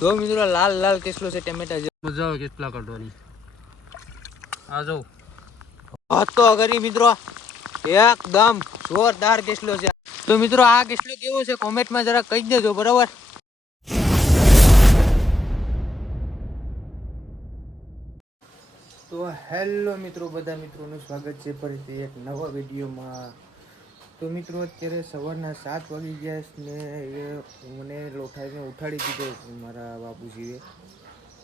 જો મિત્રો લાલ લાલ કેસલો છે ટમેટા જે. મજા આવે કેટલા કાઢવાની. આ જો. હતો કરી મિત્રો એકદમ જોરદાર કેસલો છે. તો મિત્રો આ કેસલો કેવો છે કોમેન્ટમાં જરા કહી દેજો બરાબર? તો હેલો મિત્રો બધા મિત્રોનું સ્વાગત છે ફરીથી એક નવા વિડીયોમાં. તો મિત્રો, અત્યારે સવારના સાત વાગી ગયા ને એ મને લોઠાઈને ઉઠાડી દીધો મારા બાપુજીએ.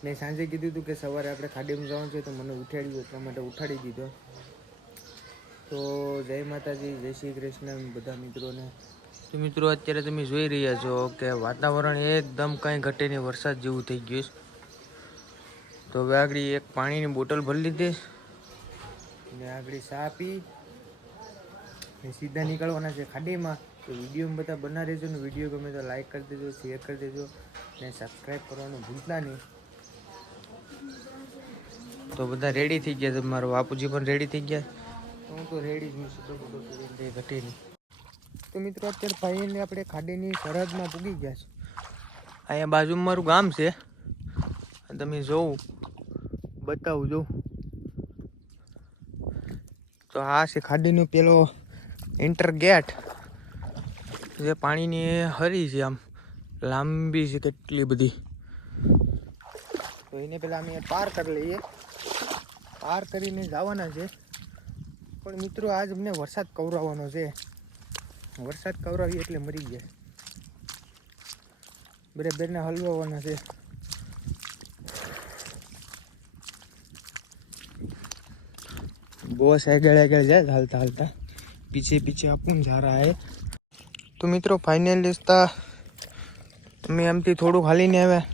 મેં સાંજે કીધું હતું કે સવારે આપણે ખાડીમાં જવાનું છે તો મને ઉઠાડ્યું એટલા માટે ઉઠાડી દીધો. તો જય માતાજી, જય શ્રી કૃષ્ણ બધા મિત્રોને. તો મિત્રો, અત્યારે તમે જોઈ રહ્યા છો કે વાતાવરણ એકદમ કંઈ ઘટે નહીં, વરસાદ જેવું થઈ ગયું તો હવે આગળ એક પાણીની બોટલ ભરી લીધી. ને આગળ ચા પી. ને સીધા નીકળવાના છે ખાડીમાં. તો વીડિયો બધા બના રહેજો ને વીડિયો ગમે તો લાઈક કરી દેજો શેર કરી દેજો ને સબસ્ક્રાઈબ કરવાનું ભૂલતા નહીં. તો બધા રેડી થઈ ગયા મારો બાપુજી પણ રેડી થઈ ગયા? હું તો રેડી જ નહીં તો બધું કરીને ઘટે નહીં. તો મિત્રો, અત્યારે ભાઈને આપણે ખાડીની સરહદમાં પૂગી ગયા છે. અહીંયા બાજુમાં મારું ગામ છે. તમે જોઉં બતાવું જો તો આ છે ખાડીનો પેલો એન્ટર ગેટ જે પાણીની હરી છે આમ, લાંબી છે કેટલી બધી. તો એને પહેલાં અમે પાર કરી લઈએ. પાર કરીને જવાના છે. પણ મિત્રો, આજ અમને વરસાદ કવરાવવાનો છે. વરસાદ કવરાવીએ એટલે મરી ગયા. બરાબરને હલવાવાના છે. બહુ આગળ આગળ જાય હાલતા હાલતા. પીછે પીછે આપું જા રહા હે તો મિત્રો ફાઇનલ રસ્તા તમે આમથી થોડું હાલીને આવ્યા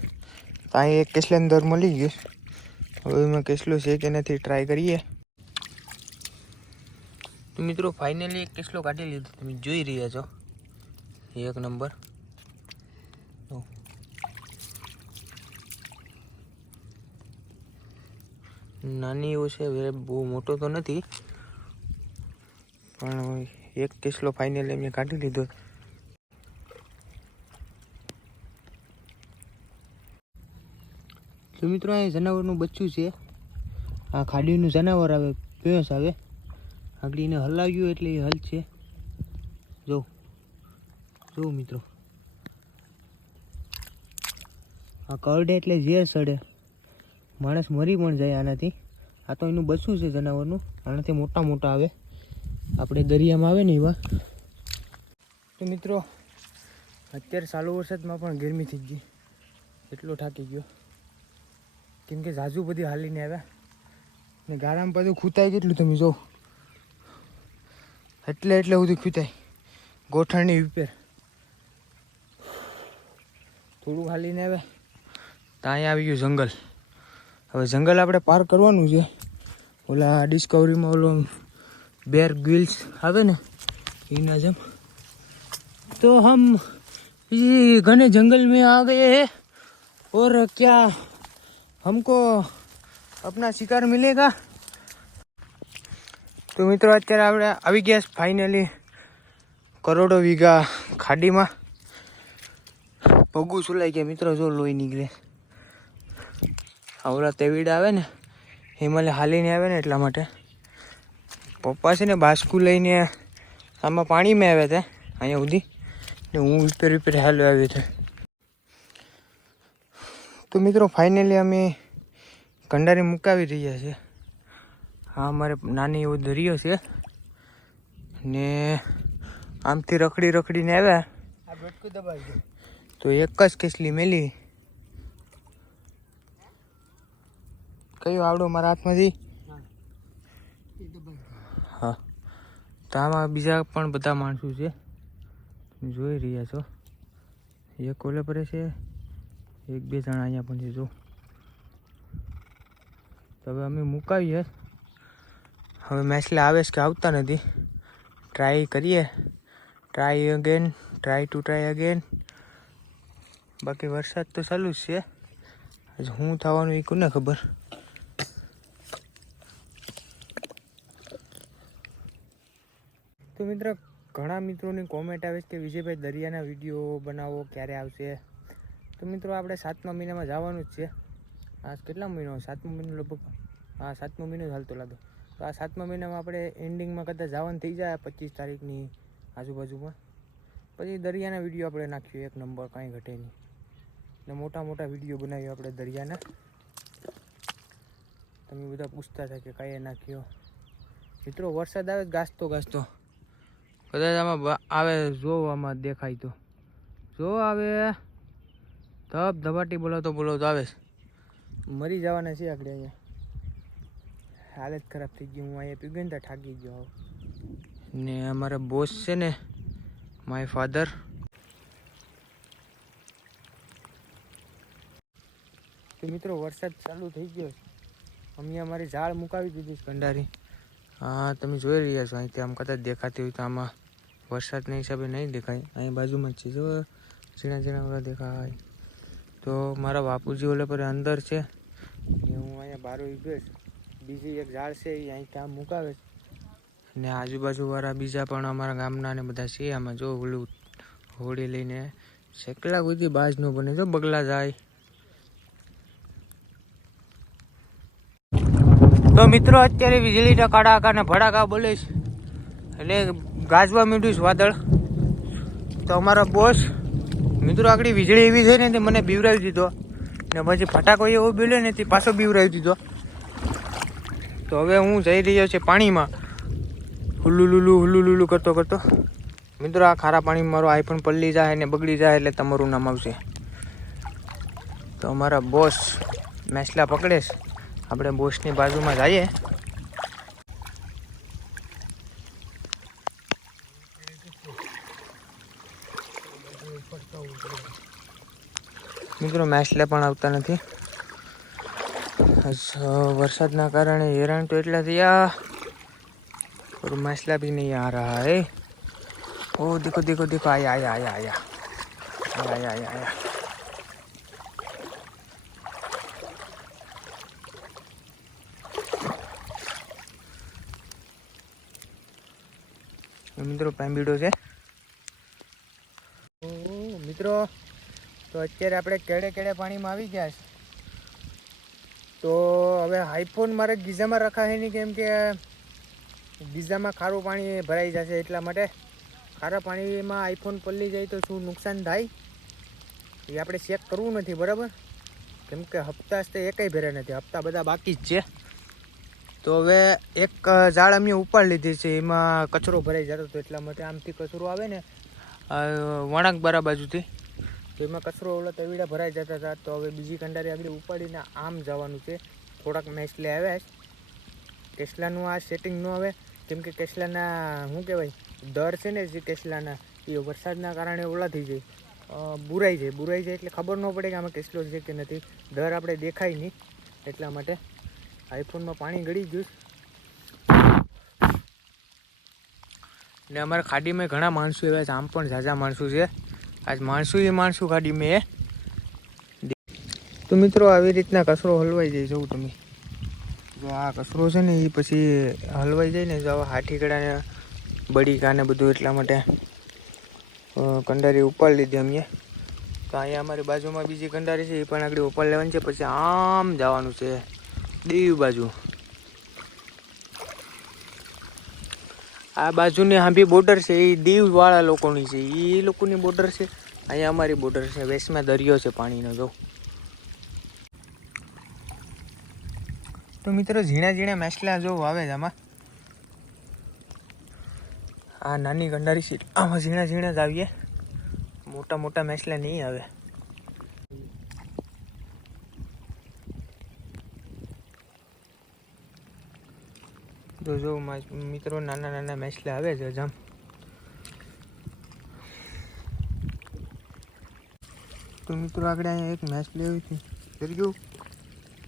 તો અહીં એક કેસલે અંદર મળી ગયું હવે એમાં કેસલો છે કે નથી ટ્રાય કરીએ તો મિત્રો ફાઇનલી એક કેસલો કાઢી લીધો તમે જોઈ રહ્યા છો એક નંબર નાની એવો છે બહુ મોટો તો નથી પણ એક કેસલો ફાઇનલ એમને કાઢી લીધો. તો મિત્રો અહીં જનાવરનું બચ્ચું છે. આ ખાડીનું જનાવર આવે, ભેંસ આવે. આગળ એને હલાવ્યું એટલે એ હલ છે. જો જો મિત્રો. આ કરડે એટલે ઝેર સડે. માણસ મરી પણ જાય આનાથી. આ તો એનું બચ્ચું છે જનાવરનું. આનાથી મોટા મોટા આવે. આપણે દરિયામાં આવે ને એવા. તો મિત્રો, અત્યારે ચાલુ વરસાદમાં પણ ગરમી થઈ ગઈ. એટલો થાકી ગયો. કેમ કે ઝાઝુ બધી હાલીને આવ્યા. ને ગારામાં બધું ખૂતાય કેટલું તમે જો એટલે એટલે બધું ખૂતાય. ગોઠણની વિપેર થોડું હાલીને આવ્યા. તો અહીંયા આવી ગયું જંગલ. હવે જંગલ આપણે પાર કરવાનું છે. ઓલા ડિસ્કવરીમાં ઓલો બેર ગ્રીલ્સ આવે ને એના જેમ तो हम ये घने जंगल में आ गए हैं और क्या हमको अपना शिकार मिलेगा તો મિત્રો અત્યારે આપણે આવી ગયા ફાઇનલી કરોડો વીઘા ખાડીમાં પગું સુલાઈ ગયા મિત્રો જો લોહી નીકળે આવડા તેવીડા આવે ને હિમાલય હાલીને આવે ને એટલા માટે પપ્પા છે ને બાસ્કુ લઈને આમાં પાણીમાં આવ્યા હતા અહીંયા સુધી. ને હું ઉપર ઉપર હાલ આવ્યો છે. તો મિત્રો ફાઇનલી અમે કંડારી મુકાવી રહ્યા છીએ. હા અમારે નાની એવો દરિયો છે. ને આમથી રખડી રખડીને આવ્યા. તો એક જ કેસલી મેલી. કયો આવડો મારા હાથમાંથી હા તો આમાં બીજા પણ બધા માણસો છે. જોઈ રહ્યા છો. એક કોલે પરે છે. એક બે જણા અહીંયા પણ છે, જો. તો હવે અમે મુકાવીએ. હવે મેસલા આવે છે કે આવતા નથી. ટ્રાય કરીએ. Try again try to try again બાકી વરસાદ તો ચાલુ જ છે. હું થવાનું એ કોને ખબર? તો મિત્ર, ઘણા મિત્રોની કોમેન્ટ આવે છે કે, વિજયભાઈ, દરિયાના વીડિયો બનાવો, ક્યારે આવશે? તો મિત્રો, આપણે સાતમા મહિનામાં જવાનું જ છે. આ કેટલા મહિનો? સાતમો મહિનો લગભગ? હા, સાતમો મહિનો જ હાલતો લાગે. તો આ સાતમા મહિનામાં આપણે એન્ડિંગમાં કદાચ જવાનું થઈ જાય, પચીસ તારીખની આજુબાજુમાં. પછી દરિયાના વીડિયો આપણે નાખ્યો એક નંબર કાંઈ ઘટે નહીં. ને મોટા મોટા વીડિયો બનાવ્યો આપણે દરિયાના. તમે બધા પૂછતા હતા કે કાંઈ નાખ્યો. મિત્રો, વરસાદ આવે તો ગાજતો ગાજતો કદાચ આમાં આવે, જો આમાં દેખાય તો. જો આવે, ધબ ધબાટી બોલાવતો બોલાવતો આવે. મરી જવાના છે આપણે અહીંયા. હાલત ખરાબ થઈ ગઈ, હું અહીંયા પીગન ત્યાં થાકી ગયો. ને અમારા બોસ છે ને માય ફાધર તો મિત્રો, વરસાદ ચાલુ થઈ ગયો અમે અમારી ઝાડ મુકાવી દીધી કંડારી હા, તમે જોઈ રહ્યા છો અહીંથી, આમ કદાચ દેખાતી હોય તો આમાં. વરસાદના હિસાબે નહીં દેખાય. અહીં બાજુમાં જ છે. જો ઝીણા ઝીણા વાળા દેખાય. તો મારા બાપુજી ઓલે પર અંદર છે. ને હું અહીંયા બારો ઊભો છું. બીજી એક ઝાડ છે એ અહીં કામ મુકાવે છે. ને આજુબાજુવાળા બીજા પણ અમારા ગામના ને બધા છે. આમાં જો ઓલું હોળી લઈને શેકલા કોઈથી બાજ ન બને. જો બગલા જાય. તો મિત્રો, અત્યારે વીજળીના કડાકા ને ભડાકા બોલે છે. એટલે ગાજવા મીડ્યું છે, વાદળ. તો અમારો બોસ મિત્રો આગળ વીજળી એવી થઈ ને તે મને બીવરાવી દીધો. ને પછી ફટાકો એવો બોલ્યો ને તે પાછો બીવરાવી દીધો. તો હવે હું જઈ રહ્યો છે પાણીમાં. હુલ્લુલુલુ લુલુ હુલ્લુ લુલુ કરતો કરતો. મિત્રો, આ ખારા પાણીમાં મારો આઈફોન પલળી જાય ને બગડી જાય એટલે તમારું નામ આવશે. તો અમારા બોસ મેસલા પકડે આપણે બોસની બાજુમાં જઈએ. મિત્રો મેસલા પણ આવતા નથી આજ, અ, વરસાદના કારણે હેરાન તો એટલા થયા और मसला भी नहीं आ रहा है ओ देखो देखो देखो आया आया आया आया आया आया आया आया મિત્રો પાંબીડો છે ઓ, મિત્રો, તો અત્યારે આપણે કેડે કેડે પાણીમાં આવી ગયા છે. તો હવે આઈફોન મારે ગીઝામાં રખાશે નહીં, કેમ કે ગીઝામાં ખારું પાણી ભરાઈ જશે એટલા માટે. ખારા પાણીમાં આઈફોન પલ્લી જાય તો શું નુકસાન થાય? એ આપણે ચેક કરવું નથી, બરાબર? કેમ કે હપ્તા તે એકેય ભર્યા નથી, હપ્તા બધા બાકી જ છે. તો હવે એક ઝાડ અમે ઉપાડ લીધી છે, એમાં કચરો ભરાઈ જતો હતો એટલા માટે આમથી કચરો આવે ને વણાંક વણાક બરા બાજુથી. તો એમાં કચરો ઓલા તવીડા ભરાઈ જતા હતા. તો હવે બીજી કંડારી આગળ ઉપાડીને આમ જવાનું છે. થોડાક મેસલે આવ્યા કેસલાનું આ સેટિંગ ન આવે કેમ કે કેસલાના શું કહેવાય, દર છે ને જે કેસલાના એ વરસાદના કારણે ઓલા થઈ જાય. બુરાઈ જાય. બુરાઈ જાય એટલે ખબર ન પડે કે આમાં કેસલો છે કે નથી. દર આપણે દેખાય નહીં. એટલા માટે આઈફોનમાં પાણી ગળી ગયું ને અમારા ખાડીમાં ઘણા માણસો એવા છે. આમ પણ ઝાઝા માણસો છે. આજ માણસું એ માણસું માણસો મેં તો મિત્રો આવી રીતના કચરો હલવાઈ જાય જવું તમે. જો આ કચરો છે ને એ પછી હલવાઈ જાય ને જો આવા હાઠીકડાને બળીકા ને બધું એટલા માટે કંડારી ઉપાડી લીધી અમે તો અહીંયા અમારી બાજુમાં બીજી કંડારી છે, એ પણ આગળ ઉપાડ લેવાની છે, પછી આમ જવાનું છે, દીવ બાજુ. આ બાજુની હાંભી બોર્ડર છે એ દીવવાળા લોકોની છે એ લોકોની બોર્ડર છે. અહીંયા અમારી બોર્ડર છે વેસ્ટમાં દરિયો છે પાણીનો, જો. તો મિત્રો, ઝીણા ઝીણા મેસલા જો આવે છે આમાં. આ નાની ગંડારી સીટ આમાં ઝીણા ઝીણા જ આવીએ. મોટા મોટા મેસલા નહીં આવે. જો જો મિત્રો નાના નાના મેસલા આવે છે, જામ. તો મિત્રો આગળ અહીંયા એક મેચ લેવી હતી. ફરી ગયું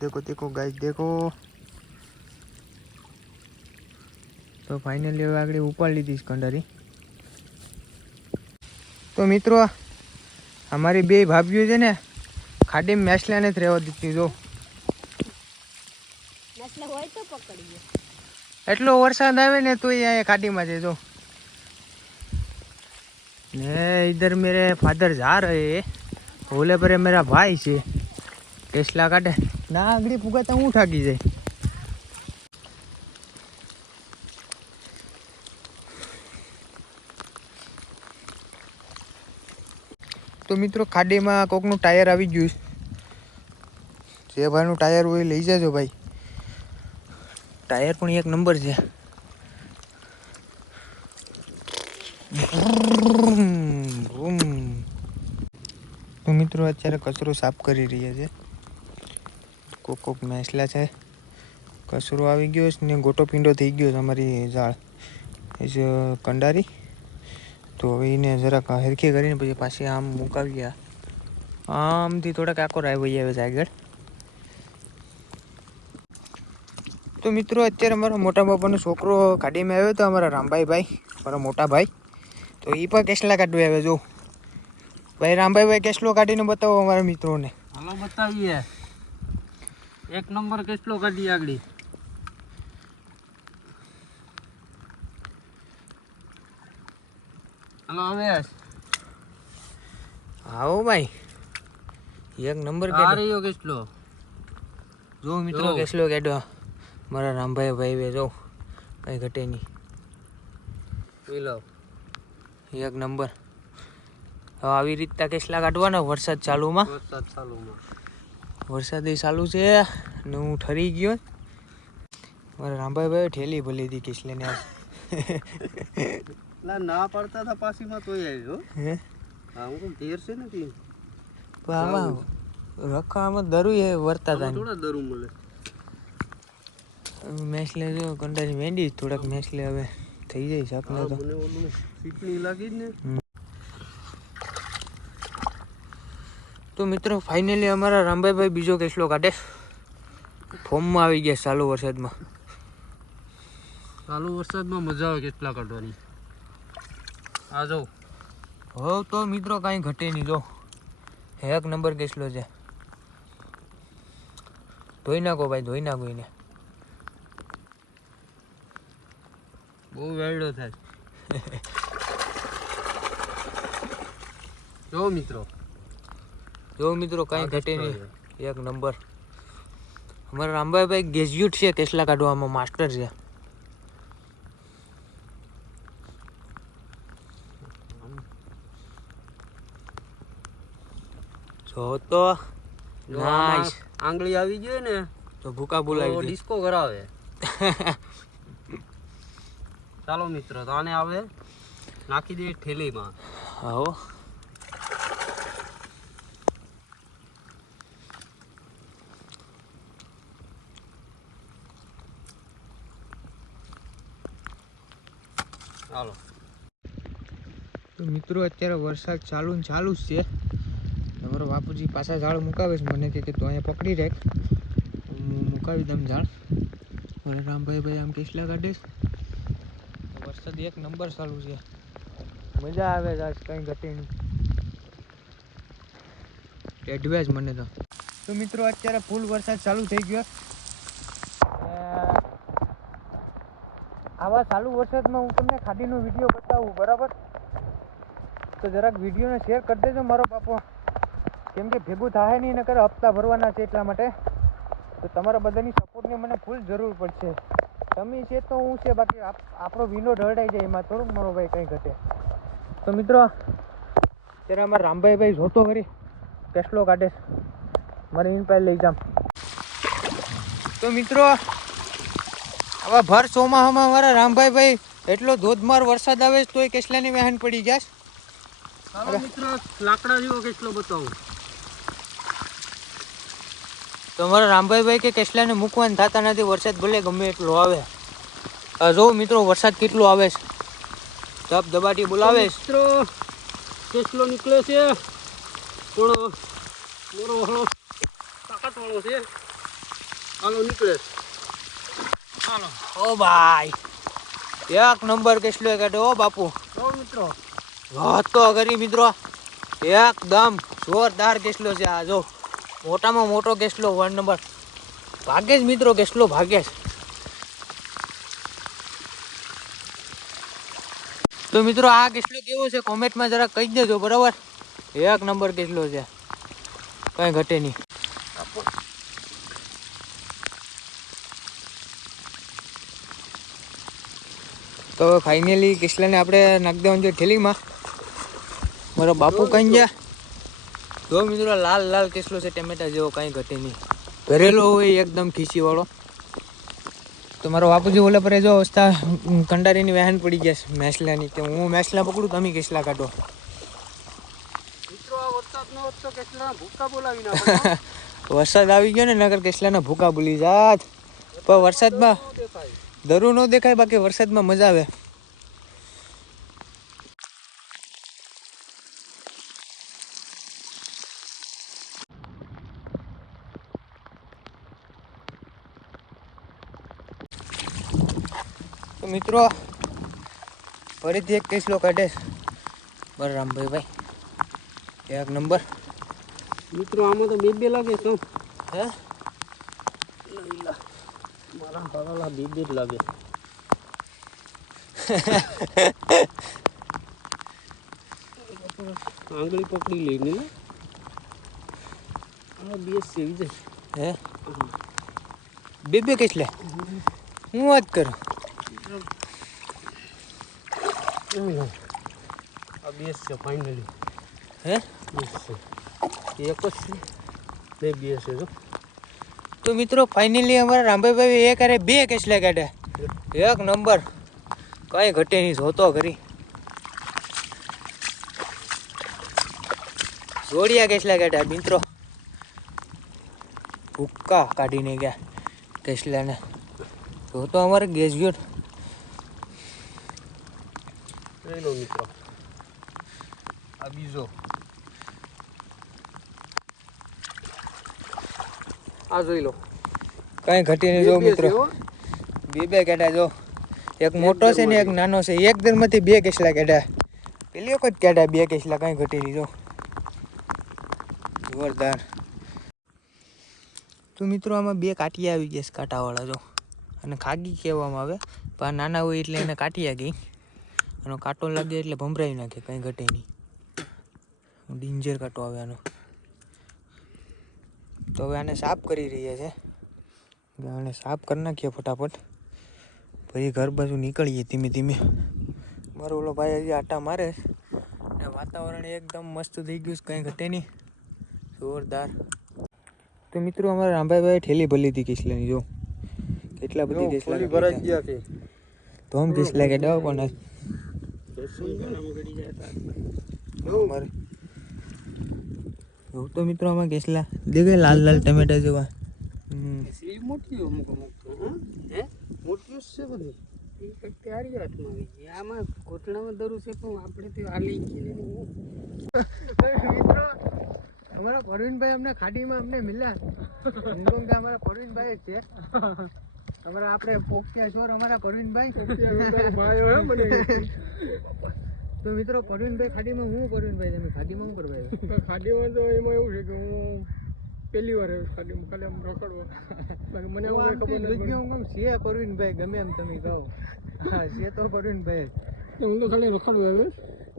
દેખો દેખો ગાય દેખો. તો ફાઇનલી હવે આગળ ઉપાડી લીધી કંડારી તો મિત્રો અમારી બે ભાભીઓ છે ને, ખાડી મેસલાને જ રહેવા દીધી, જો. એટલો વરસાદ આવે ને તું અહીંયા ખાડીમાં જજો ને ઇધર મેરે ફાધર જા રહે ભોલે પરે મેરા ભાઈ છે. ટેસ્લા કાઢે. ના, આંગળી ફુગાતા હું થાકી જાય? તો મિત્રો, ખાડીમાં કોકનું ટાયર આવી ગયું છે. જે ભાઈનું ટાયર હોય લઈ જજો ભાઈ. ટાયર પણ એક નંબર છે. તો મિત્રો અત્યારે કચરો સાફ કરી રહ્યા છે. કોક કોક મેસલા છે. કચરો આવી ગયો છે ને ગોટો પીંડો થઈ ગયો છે અમારી ઝાડ. એ કંડારી. તો હવે એને જરાક હરખી કરીને પછી પાછી આમ મુકાવી ગયા. આમથી થોડાક આકોર આવી આવે છે આગળ. તો મિત્રો અત્યારે અમારા મોટા બાપાનો છોકરો ગાડીમાં આવ્યો હતો અમારા રામભાઈ ભાઈ મારા મોટા ભાઈ. તો એ પણ કેસલા કાઢવા આવ્યો જો. ભાઈ રામભાઈ ભાઈ કેસલો કાઢીને બતાવો અમારા મિત્રોને. હાલો બતાવીએ. એક નંબર કેસલો કાઢી આગળ. હાલો હવે આવો ભાઈ. એક નંબર કેટલો જો મિત્રો કેસલો કાઢ્યો. મારા રામભાઈ ભાઈ બે જો કંઈ ઘટે નહીં. પેલો એક નંબર. હવે આવી રીતના કેસલા કાઢવાના? વરસાદ ચાલુમાં? વરસાદ ચાલુમાં. વરસાદ ચાલુ છે ને હું ઠરી ગયો. મારા રામભાઈ ભાઈ ઠેલી ભલી હતી કેસલાને આજ. ના ના પડતા હતા પાસીમાં તોય આવ્યો હે. હા? હું તેર છે ને તી? પણ આમાં રખામાં દરું એ વર્તા હતા થોડા દરું મળે. મેસલે જો કંડાની વેંડી થોડાક મેસલે હવે. થઈ જાય સપના તો. મને લાગી જ ને. તો મિત્રો ફાઇનલી અમારા રામભાઈ ભાઈ બીજો કેસલો કાઢે. ફોર્મમાં આવી ગયા ચાલુ વરસાદમાં. ચાલુ વરસાદમાં મજા આવે કેટલા કાઢવાની. આ જો. હવ તો મિત્રો કાંઈ ઘટે નહીં જો. એક નંબર કેસલો છે. ધોઈ નાખો ભાઈ ધોઈ નાખો એને. બહુ વેરડો થાય. જો મિત્રો. જો મિત્રો કાંઈ ઘટે નહીં. એક નંબર. અમારા રામભાઈભાઈ ગ્રેજ્યુએટ છે કેટલા કાઢવામાં માસ્ટર છે. જો તો નાઈસ આંગળી આવી ગઈ ને તો ભૂકા બોલાવી ડિસ્કો કરાવે. ચાલો મિત્રો તો આને આવે નાખી દે ઠેલીમાં. આવો. ચાલો. તો મિત્રો અત્યારે વરસાદ ચાલુ ને ચાલુ જ છે. તમારો બાપુજી પાછા ઝાડ મુકાવે છે. મને કે તું અહીંયા પકડી રાખ. હું મુકાવી દઉં ઝાડ. અને રામભાઈ ભાઈ આમ કેસલા કાઢીશ વરસાદ એક નંબર ચાલુ છે. મજા આવે છે આજ કંઈ ઘટી નહીં એડવેજ મને તો. તો મિત્રો અત્યારે ફૂલ વરસાદ ચાલુ થઈ ગયો. આવા ચાલુ વરસાદમાં હું તમને ખાડીનો વીડિયો બતાવું બરાબર? તો જરાક વિડીયોને શેર કરી દેજો મારો બાપો. કેમ કે ભેગું થાય નહીં નકર હપ્તા ભરવાના છે એટલા માટે. તો તમારા બધાની સપોર્ટની મને ફૂલ જરૂર પડશે. તમે છે તો હું છે, બાકી આપ- આપણો વિનો ઢળાઈ જાય એમાં થોડુંક મારો ભાઈ કંઈ ઘટે. તો મિત્રો, ત્યારે અમારા રામભાઈ ભાઈ જોતો કરી કેસલો કાઢે. મારી મારે એની પાસે લઈ જામ તો મિત્રો, આવા ભર ચોમાહામાં અમારા રામભાઈ ભાઈ એટલો ધોધમાર વરસાદ આવે તોય કેસલાની વહેન પડી જાય. મિત્રો, લાકડા જેવો કેટલો બતાવું. તો અમારા રામભાઈ ભાઈ કે કેસલાને મૂકવાને થતા નથી વરસાદ ભલે ગમે એટલો આવે. આ જો મિત્રો વરસાદ કેટલો આવે છે? ધબ દબાટી બોલાવે મિત્રો કેટલો નીકળે છે. પણ મારો હળો તાકાત વાળો છે. હાલો નીકળે હાલો. ઓ ભાઈ એક નંબર કેસલો કાઢે ઓ બાપુ. મિત્રો. હતો કરી મિત્રો. એકદમ જોરદાર કેસલો છે આ જો. મોટામાં મોટો કેસલો વન નંબર. ભાગ્યે જ મિત્રો કેસલો ભાગ્યે જ. તો મિત્રો આ ગેસલો કેવો છે? કોમેન્ટમાં જરા કહી દેજો, બરાબર? એક નંબર કેટલો છે. કઈ ઘટે નહીં. તો ફાઇનલી કિસલાને આપણે નાખી દેવાનું છે ઠેલીમાં. મારો બાપુ કઈ ગયા? જો મિત્રો લાલ લાલ કેસલો છે ટમેટા જેવો કાંઈ ઘટે નહીં. ભરેલો હોય એકદમ ખીસી વાળો તો મારો બાપુજી ઓલા પર જો અવસ્થા કંડારીની વહેન પડી ગયા છે મેસલાની. તો હું મેસલા પકડું તમે કેસલા કાઢો. તો વરસાદ આવી ગયો ને નગર કેસલાના ભૂકા ભૂલી જાત. પણ વરસાદમાં દરુ ન દેખાય બાકી વરસાદમાં મજા આવે. મિત્રો. ફરીથી એક કેસલો કાઢે બલરામભાઈ ભાઈ એક નંબર. મિત્રો આમાં તો બે બે લાગે શું હે? મારા ભાવાલા બે લાગે આંગળી પકડી લઈને આ બે સેવી જાય. હે? બે બે કેસલે હું વાત કરું. આ બે છે ફાઇનલી હે? બે છે. એક જ બે બે છે જો. તો મિત્રો ફાઇનલી અમારા રામભાઈભાઈ એક અરે બે કેસલા કાઢ્યા. એક નંબર. કઈ ઘટે નહીં જોતો કરી જોડિયા કેસલા કાઢ્યા મિત્રો. ભૂક્કા કાઢીને ગયા કેસલાને. જોતો અમારે ગેસ ગયો લઈ લો મિત્રો આ બીજો આ જોઈ લો. કઈ ઘટી નહીં જો મિત્રો. બે બે કેડા જો. એક મોટો છે ને એક નાનો છે. એક દરમાંથી બે કેસલા કેડા પેલી વખત કેડા બે કેસલા કઈ ઘટી નહીં જો. જોરદાર. તો મિત્રો આમાં બે કાટિયા આવી ગયા છે કાંટાવાળા જો. અને ખાગી કહેવામાં આવે. પણ નાના હોય એટલે એને કાટિયા ગઈ. અને કાંટો લાગે એટલે ભંભરાવી નાખે કંઈ ઘટે નહીં. ડિંજર કાંટો આવે આનો. તો હવે આને સાફ કરી રહ્યા છે. આને સાફ કરી નાખીએ ફટાફટ. પછી ઘર બાજુ નીકળીએ ધીમે ધીમે. મારો ઓલો ભાઈ હજી આટા મારે ને અને વાતાવરણ એકદમ મસ્ત થઈ ગયું છે કંઈ ઘટે નહીં. જોરદાર. તો મિત્રો અમારા રામભાઈભાઈ ઠેલી ભલી હતી કિસલાની જો. કેટલા બધી કિસલા ભરાઈ ગયા. છે. તો આમ કિસલા કે ડવા પણ અમારે એવું તો મિત્રો આમાં કેસલા? દેખાય લાલ લાલ ટમેટા જેવા. મોટી અમુક અમુક હા? હે? મોટી છે બધી. એ કંઈક તારી હાથમાં આવી ગઈ. આમાં ઘોટણામાં દરું છે પણ આપણે તો હાલી ગઈ મિત્રો અમારા પરવીનભાઈ અમને ખાડીમાં અમને મિલ્યા. હિંગોંગ કે અમારા પરવીનભાઈ જ છે. અમારા આપણે પોક્યા ચોર અમારા પરવીનભાઈ. તો મિત્રો પરવીનભાઈ ખાડીમાં હું પરવીનભાઈ? તમે ખાડીમાં હું કરવા ખાડીમાં તો એમાં એવું છે કે હું પહેલી વાર આવ્યો ખાડીમાં ખાલી આમ રખડવા. મને એવું ખબર નથી હું છે પરવીનભાઈ ગમે એમ તમે કહો. હા છે તો પરવીનભાઈ. હું તો ખાલી રખડવા આવ્યો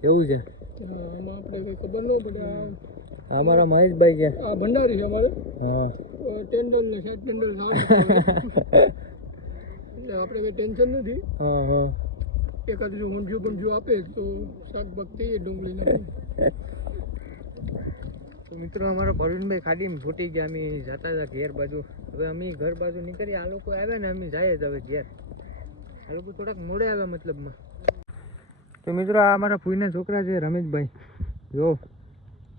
એવું છે? એમાં આપણે કંઈ ખબર ન પડે અમારા મહેશભાઈ છે આ ભંડારી છે અમારે. હા. ટેન્ડલ ને સેટ ટેન્ડલ એટલે આપણે કંઈ ટેન્શન નથી. હા હા. એકાદ જો ઊંધિયું બુંધિયું આપે તો શાક બાક થઈએ ડુંગળી નાખી તો મિત્રો અમારો પરવીનભાઈ ખાડીમાં છૂટી ગયા અમે જતા હતા ઘેર બાજુ. હવે અમે ઘર બાજુ નીકળી આ લોકો આવ્યા ને અમે જાય જ હવે ઘેર. આ લોકો થોડાક મોડે આવ્યા મતલબમાં. તો મિત્રો આ અમારા ફૂઈના છોકરા છે રમેશભાઈ. જો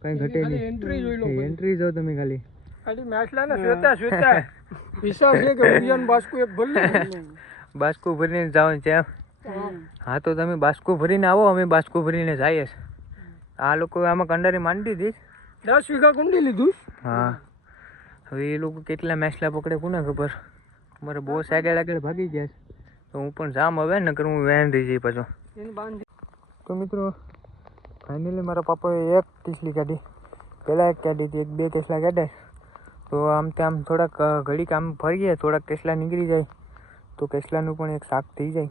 કઈ ઘટે નહીં. એન્ટ્રી જોઈ લો એન્ટ્રી જો તમે ખાલી. ખાલી મેસલા ને શ્વેતા શ્વેતા. હિસાબ છે કે ઉડિયન બાસ્કુ એક ભલે બાસ્કુ ભરીને જવાનું છે એમ? હા. તો તમે બાસ્કો ભરીને આવો અમે બાસ્કો ભરીને જઈએ આ લોકો આમાં કંડારી માંડી હતી દસ વીઘા કુંડી લીધું હા. હવે એ લોકો કેટલા મેસલા પકડે કોને ખબર? મારે બોસ આગળ આગળ ભાગી ગયા છે. તો હું પણ જામ હવે ને હું વેન થઈ જઈ પાછો. તો મિત્રો ફાઇનલી મારા પાપાએ એક કેસલી કાઢી. પહેલાં એક કાઢી હતી એક બે કેસલા કાઢે. તો આમ આમ થોડાક ઘડીક આમ ફરીએ થોડાક કેસલા નીકળી જાય. તો કેસલાનું પણ એક શાક થઈ જાય.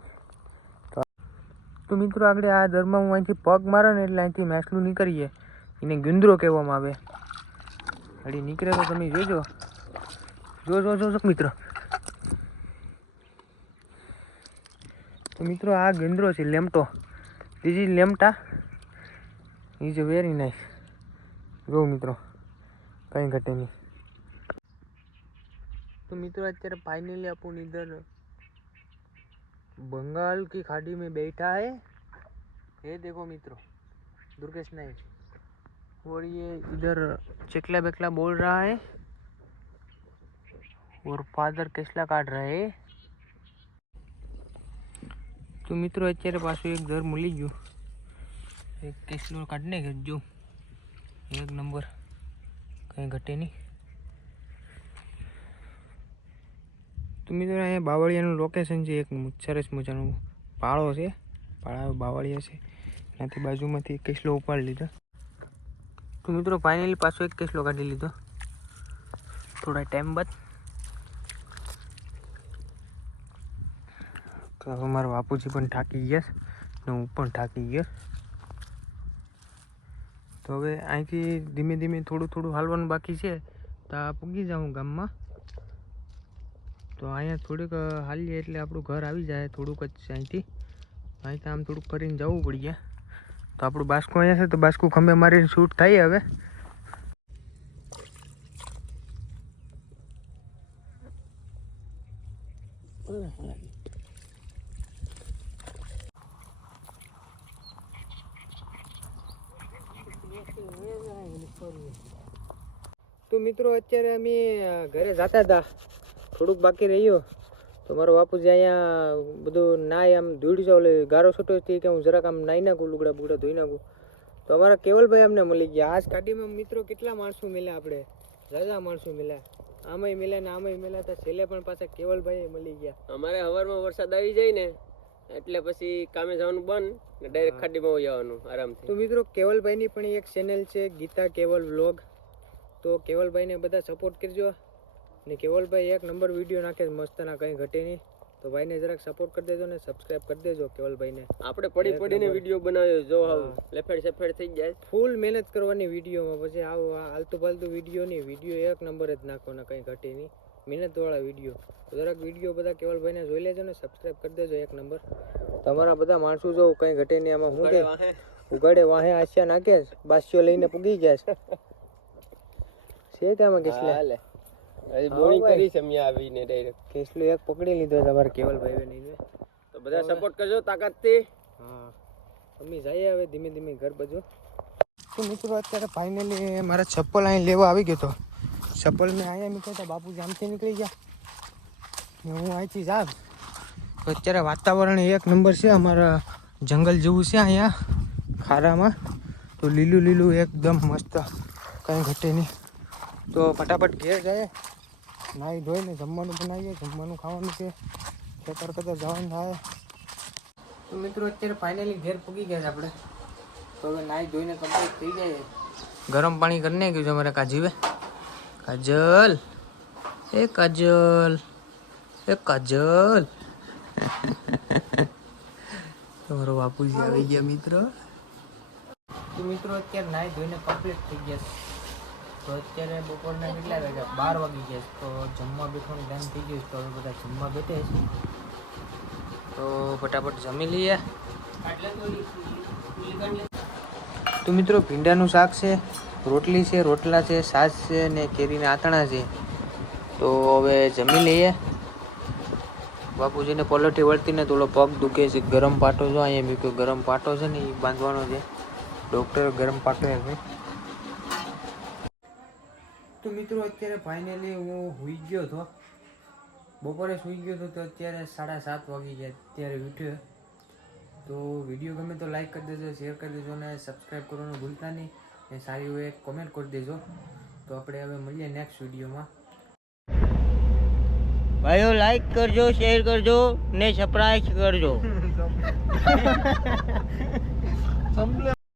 તો મિત્રો આગળ આ દરમાં અહીંથી પગ મારો ને એટલે અહીંથી મેસલું નીકળીએ. એને ગુંદરો કહેવામાં આવે. હળી નીકળે તો તમે જોજો. જો જો જો મિત્રો. તો મિત્રો આ ગંદરો છે લેમટો. ધીસ ઇઝ લેમટા. ઇઝ વેરી નાઇસ જો મિત્રો, કંઈ ઘટે નહીં. તો મિત્રો અત્યારે ફાઇનલી આપણું નિધર बंगाल की खाड़ी में बैठा है ये देखो मित्रों दुर्गेश नाइक और ये इधर चेकला बेकला बोल रहा है और फादर केसला काट रहा है તો મિત્રો અત્યારે પાછું એક ઘર મળી ગયું એક કેસલો કાઢને કે જો એક નંબર કંઈ ઘટે નહીં તો મિત્રો અહીંયા બાવળિયાનું લોકેશન છે, એક સરસ મજાનું પાળો છે. પાળા બાવળિયા છે. એનાથી બાજુમાંથી કેસલો ઉપાડી લીધો. તો મિત્રો ફાઇનલી પાછો એક કેસલો કાઢી લીધો. થોડા ટાઈમ બાદ. તો હવે મારા બાપુજી પણ થાકી ગયા ને હું પણ થાકી ગયો. તો હવે અહીંથી ધીમે ધીમે થોડું થોડું હાલવાનું બાકી છે. તો પૂગી જાઉં ગામમાં. તો અહીંયા થોડીક હાલીએ એટલે આપણું ઘર આવી જાય થોડુંક જ અહીંથી. અહીંથી આમ થોડુંક કરીને જવું પડી તો આપણું બાસ્કું અહીંયા છે, તો બાસ્કું ખંભે મારીને શૂટ થાય હવે. તો મિત્રો, અત્યારે અમે ઘરે જતા હતા. થોડુંક બાકી રહ્યું. તો મારો બાપુજી અહીંયા બધું નાય આમ ધૂળ છે ઓલે ગારો છૂટો હતી કે હું જરાક આમ નાઈ નાખું લુગડા બુગડા ધોઈ નાખું. તો અમારા કેવલભાઈ અમને મળી ગયા. આજ કાઢીમાં મિત્રો કેટલા માણસો મળ્યા આપણે? રાજા માણસો મળ્યા. આમાંય મળ્યા ને આમાંય મળ્યા તો છેલ્લે પણ પાછા કેવલભાઈ મળી ગયા. અમારે હવારમાં વરસાદ આવી જાય ને એટલે પછી કામે જવાનું બંધ ને ડાયરેક્ટ ખાડીમાં જવાનું આરામથી. તો મિત્રો કેવલભાઈની પણ એક ચેનલ છે ગીતા કેવલ વ્લોગ તો કેવલભાઈને બધા સપોર્ટ કરજો. ને કેવલભાઈ એક નંબર વીડિયો નાખે મસ્તના કંઈ ઘટે નહીં. તો ભાઈને જરાક સપોર્ટ કરી દેજો ને સબસ્ક્રાઇબ કરી દેજો કેવલભાઈને. આપણે પડી પડીને વીડિયો બનાવ્યો જો. લેફેડ સેફેડ થઈ જાય. ફૂલ મહેનત કરવાની વિડીયોમાં પછી આવો આ આલતુ ફાલતુ વીડિયો નહીં વીડિયો એક નંબર જ નાખવાના કંઈ ઘટે નહીં. મહેનતવાળા વીડિયો. તો જરાક વીડિયો બધા કેવલભાઈને જોઈ લેજો ને સબસ્ક્રાઇબ કરી દેજો એક નંબર. તમારા બધા માણસો જો કંઈ ઘટે નહીં આમાં હું કે. ઉગાડે વાહે આશિયા નાખે બાસ્યો લઈને પૂગી ગયા છે. છે કે આમાં કેટલા ભાઈ. કરી છે અહીંયા આવીને ડાયરેક્ટ કેસલો એક પકડી લીધો તમારે કેવલભાઈ નહીં તો બધા સપોર્ટ કરજો તાકાતથી. હા. અમે જઈએ હવે ધીમે ધીમે ઘર બાજુ. તો મિત્રો અત્યારે ફાઇનલી મારા ચપ્પલ અહીં લેવા આવી ગયો તો. ચપ્પલ મેં અહીંયા નીકળ્યા બાપુ જામથી નીકળી ગયા. ને હું અહીંથી તો અત્યારે વાતાવરણ એક નંબર છે અમારા જંગલ જેવું છે અહીંયા ખારામાં. તો લીલું લીલું એકદમ મસ્ત કંઈ ઘટે નહીં. તો ફટાફટ ઘેર જાય નાહી ધોઈને જમવાનું બનાવીએ, જમવાનું ખાવાનું છે. ખેતર કદાચ જવાનું થાય. તો મિત્રો, અત્યારે ફાઇનલી ઘેર પૂગી ગયા છે આપણે. તો હવે નાહી ધોઈને કમ્પ્લીટ થઈ જાય ગરમ પાણી કરી નાખ્યું છે અમારે કાજીવે કાજલ, એ કાજલ એ કાજલ. તમારો બાપુજી આવી ગયા મિત્રો. તો મિત્રો, અત્યારે નાહી ધોઈને કમ્પ્લીટ થઈ ગયા છે. તો અત્યારે બપોરના કેટલા વાગ્યા? બાર વાગી ગયા તો જમવા બેઠવાનું ટાઈમ થઈ ગયું તો હવે બધા જમવા બેઠે છે. તો ફટાફટ જમી લઈએ. તો મિત્રો, ભીંડાનું શાક છે, રોટલી છે, રોટલા છે છાશ છે ને કેરીના આતણા છે. તો હવે જમી લઈએ. બાપુજીને પલોઠી વળતીને થોડો પગ દુખે છે. ગરમ પાટો જો અહીંયા મૂક્યો. ગરમ પાટો છે ને એ બાંધવાનો છે. ડૉક્ટરે ગરમ પાટો છે. તો મિત્રો અત્યારે ફાઇનલી હું સૂઈ ગયો હતો. બપોરે સૂઈ ગયો હતો તો અત્યારે સાડા સાત વાગી ગયા અત્યારે ઉઠ્યો. તો વીડિયો ગમે તો લાઈક કરી દેજો શેર કરી દેજો અને સબસ્ક્રાઈબ કરવાનું ભૂલતા નહીં. ને સારી હોય એક કોમેન્ટ કરી દેજો. તો આપણે હવે મળીએ નેક્સ્ટ વિડીયોમાં ભાઈઓ લાઈક કરજો શેર કરજો ને સપ્રાઈઝ કરજો.